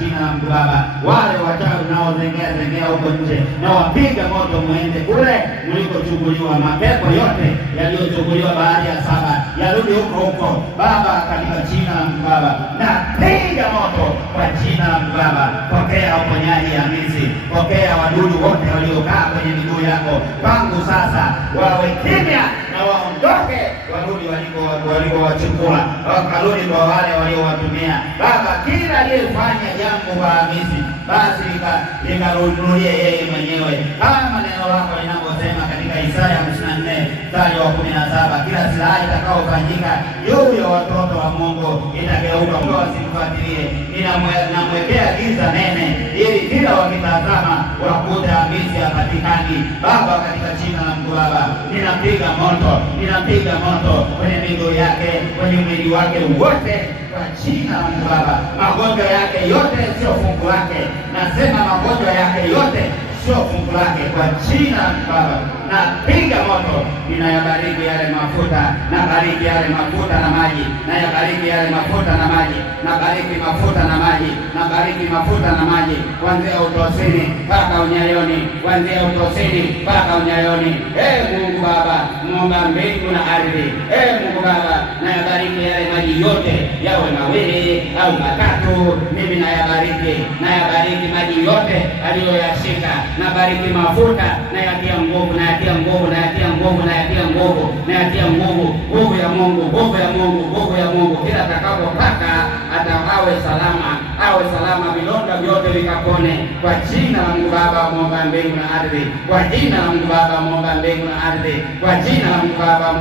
jina la Mungu Baba. Wale wachawi nao zengea huko nje, na wapiga moto, muende kule mlikochukuliwa. Mapepo yote yaliyochukuliwa baada ya saba yarudi huko Baba, katika jina la Mungu Baba. Na piga moto kwa jina la Mungu Baba. Pokea uponyaji Hamisi, pokea wadudu wote waliokaa kwenye miguu yako tangu sasa, wawe kimya na waondoke, warudi walikowachukua, wakarudi kwa wale waliowatumia. Baba, kila aliyefanya jambo kwa Hamisi basi likarudia yeye mwenyewe, kama neno lako linavyosema katika Isaya 54 mstari wa 17, kila silaha itakaofanyika juu ya watoto wa Mungu itageuka, wasimfuatilie. Ninamwekea giza nene, ili kila wakitazama wakute Hamisi hapatikani. Baba, katika jina la Mungu Baba, ninapiga moto kwenye miguu yake, kwenye mwili wake wote kwa jina la Mungu Baba. Magonjwa yake yote sio fungu lake, nasema magonjwa yake yote sio fungu lake kwa jina la Mungu Baba. Napiga moto, ninayabariki yale mafuta, nabariki yale mafuta na maji, nayabariki yale mafuta na maji, nabariki mafuta na maji, nabariki mafuta na maji, kuanzia utosini mpaka unyayoni, kuanzia utosini mpaka unyayoni. Mungu Baba, Muumba mbingu na ardhi, Mungu Baba, nayabariki yale maji yote, yawe mawili au matatu, mimi nayabariki maji yote aliyoyashika, nabariki mafuta, nayatia nguvu, nayatia nguvu ya Mungu, kila atakapopaka awe salama, vidonda vyote vikapone kwa jina la Mungu Baba Muumba mbingu na ardhi, kwa jina la Mungu Baba Muumba mbingu na ardhi, kwa jina la Mungu Baba